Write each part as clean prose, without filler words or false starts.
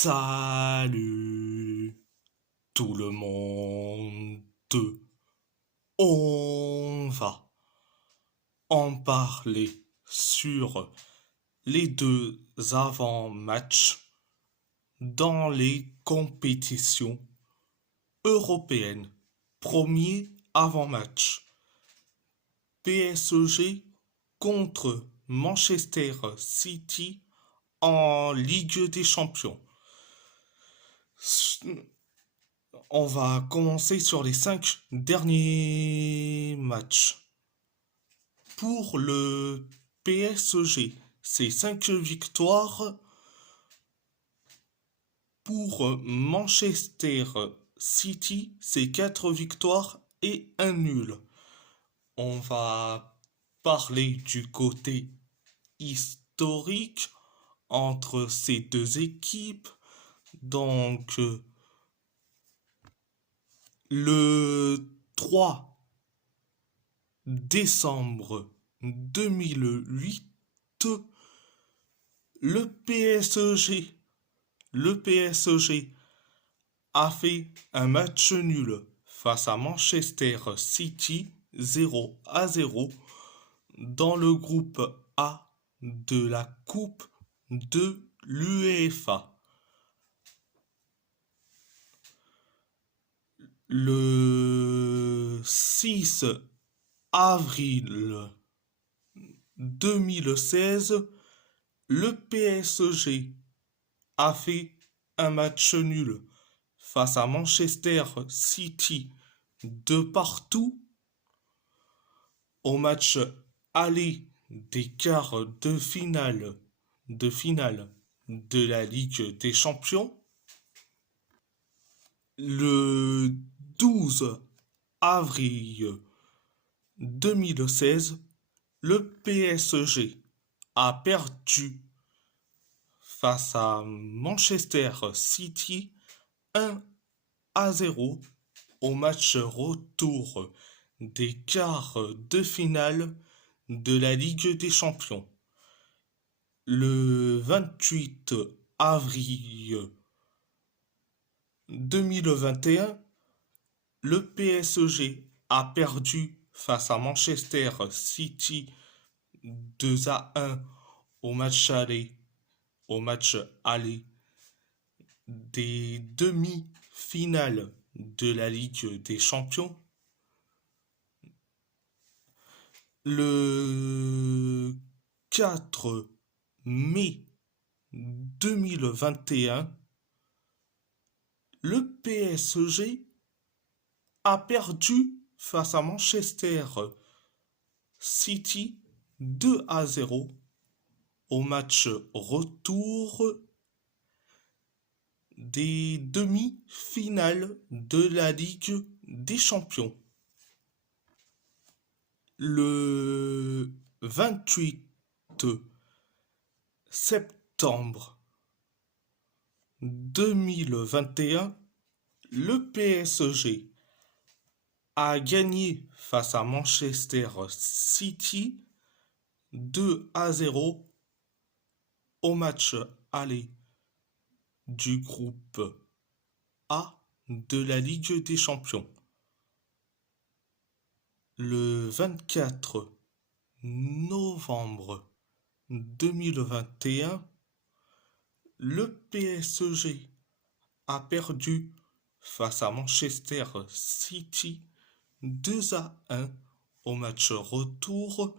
Salut tout le monde. On va en parler sur les deux avant-matchs dans les compétitions européennes. Premier avant-match. PSG contre Manchester City en Ligue des Champions. On va commencer sur les 5 derniers matchs. Pour le PSG, c'est 5 victoires. Pour Manchester City, c'est 4 victoires et un nul. On va parler du côté historique entre ces deux équipes. Donc, le 3 décembre 2008, le PSG, le PSG a fait un match nul face à Manchester City 0-0 dans le groupe A de la Coupe de l'UEFA. Le 6 avril 2016, le PSG a fait un match nul face à Manchester City de partout au match aller des quarts de finale de la Ligue des Champions. Le 12 avril 2016, le PSG a perdu face à Manchester City 1-0 au match retour des quarts de finale de la Ligue des Champions. Le 28 avril 2021, le PSG a perdu face à Manchester City 2-1 au match aller des demi-finales de la Ligue des Champions. Le 4 mai 2021, le PSG a perdu face à Manchester City 2-0 au match retour des demi-finales de la Ligue des Champions. Le 28 septembre 2021, le PSG a gagné face à Manchester City 2-0 au match aller du groupe A de la Ligue des Champions. Le 24 novembre 2021, le PSG a perdu face à Manchester City 2-1 au match retour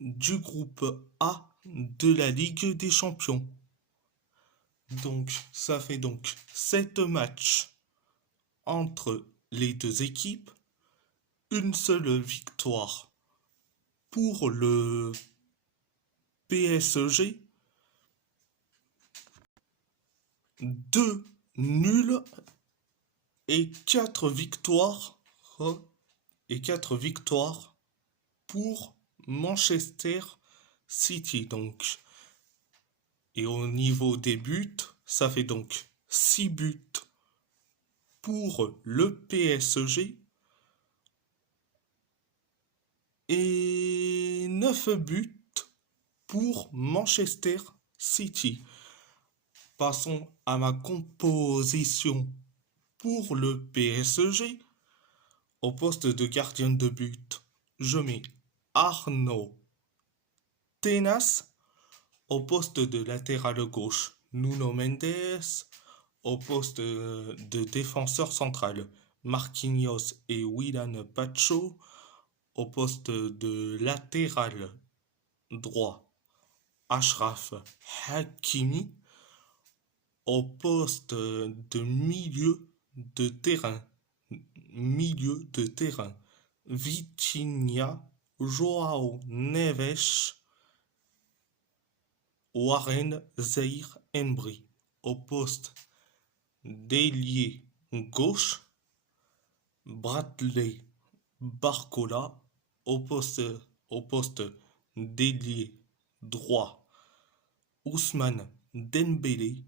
du groupe A de la Ligue des Champions. Donc, ça fait donc 7 matchs entre les deux équipes, une seule victoire pour le PSG, 2 nuls et 4 victoires pour Manchester City. Donc, et au niveau des buts, ça fait donc 6 buts pour le PSG et 9 buts pour Manchester City. Passons à ma composition pour le PSG. Au poste de gardien de but, je mets Arnaud Tenas. Au poste de latéral gauche, Nuno Mendes. Au poste de défenseur central, Marquinhos et Willan Pacho. Au poste de latéral droit, Achraf Hakimi. Au poste de milieu de terrain, Vitinha, Joao Neves, Warren Zahir Embry. Au poste d'ailier gauche, Bradley Barcola. Au poste d'ailier droit, Ousmane Dembélé.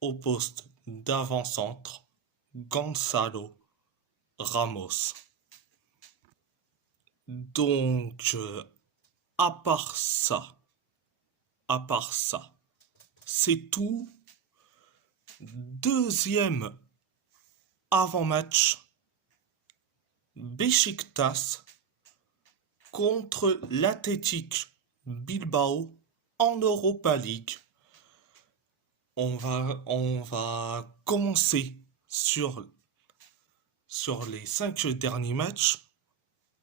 Au poste d'avant-centre, Gonzalo Ramos. Donc, à part ça, c'est tout. Deuxième avant-match, Beşiktaş contre l'Athletic Bilbao en Europa League. On va commencer sur les 5 derniers matchs.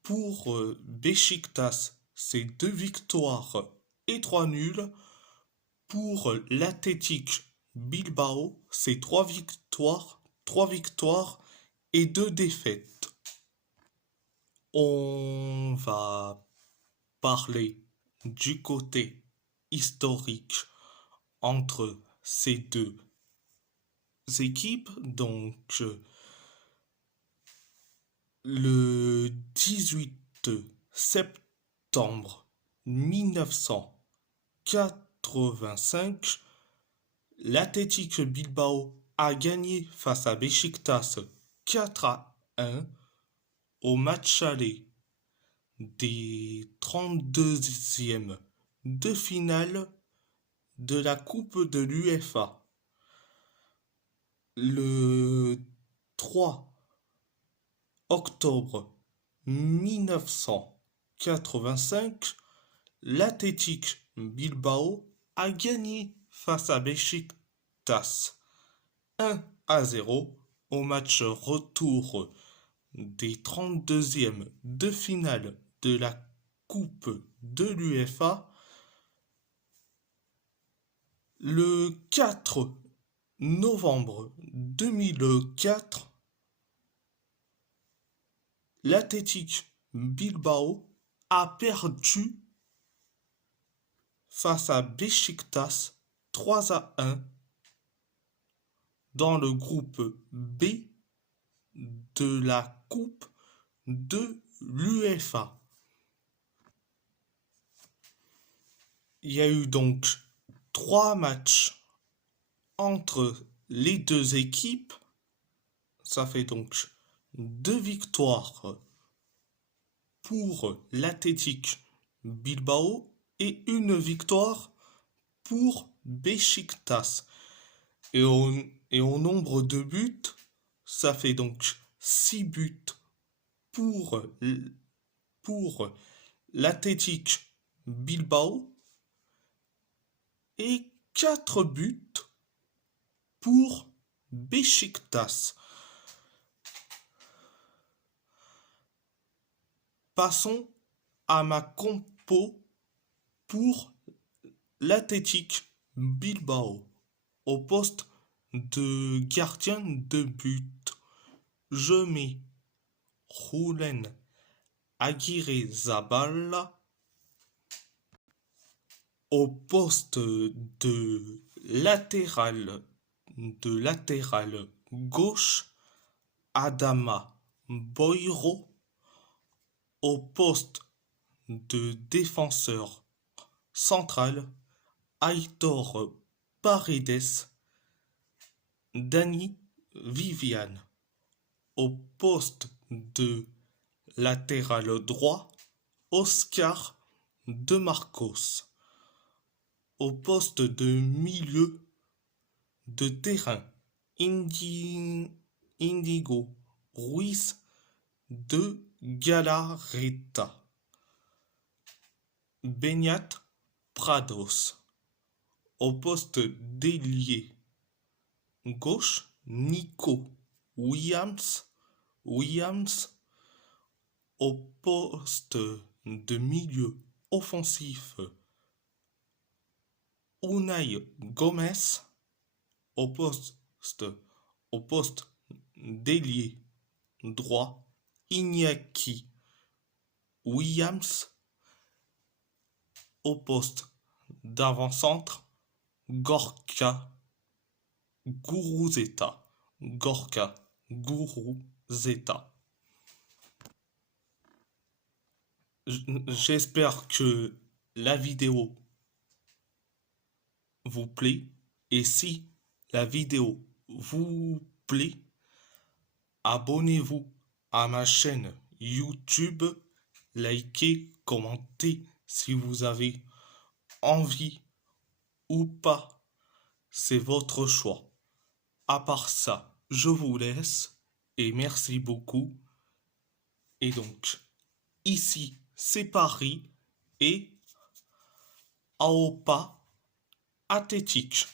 Pour Beşiktaş, c'est 2 victoires et 3 nuls. Pour l'Athletic Bilbao, c'est 3 victoires et 2 défaites. On va parler du côté historique entre ces deux équipes. Donc, le 18 septembre 1985, l'Athletic Bilbao a gagné face à Beşiktaş 4-1 au match aller des 32e de finale de la Coupe de l'UEFA. Le 3 octobre 1985, l'Athletic Bilbao a gagné face à Beşiktaş 1-0 au match retour des 32e de finale de la Coupe de l'UEFA. Le 4 novembre 2004, l'Athletic Bilbao a perdu face à Beşiktaş 3-1 dans le groupe B de la Coupe de l'UEFA. Il y a eu donc 3 matchs entre les deux équipes. Ça fait donc 2 victoires pour l'Athletic Bilbao et 1 victoire pour Beşiktaş. Et au nombre de buts, ça fait donc 6 buts pour l'Athletic Bilbao et 4 buts pour Beşiktaş. Passons à ma compo pour l'Athletic Bilbao. Au poste de gardien de but, je mets Julen Aguirre-Zabala. Au poste de latéral gauche, Adama Boiro. Au poste de défenseur central, Aitor Paredes, Dani Vivian. Au poste de latéral droit, Oscar De Marcos. au poste de milieu de terrain, Indigo Ruiz de Galarreta. Beñat Prados. Au poste d'ailier gauche, Nico Williams. Au poste de milieu offensif, Unai Gomez. Au poste d'ailier droit, Iñaki Williams. Au poste d'avant-centre, Gorka Guruzeta. J'espère que la vidéo vous plaît. Et si la vidéo vous plaît, abonnez-vous à ma chaîne YouTube, likez, commentez si vous avez envie ou pas. C'est votre choix. À part ça, je vous laisse et merci beaucoup. Et donc, ici, c'est Paris et Aopa Athétique.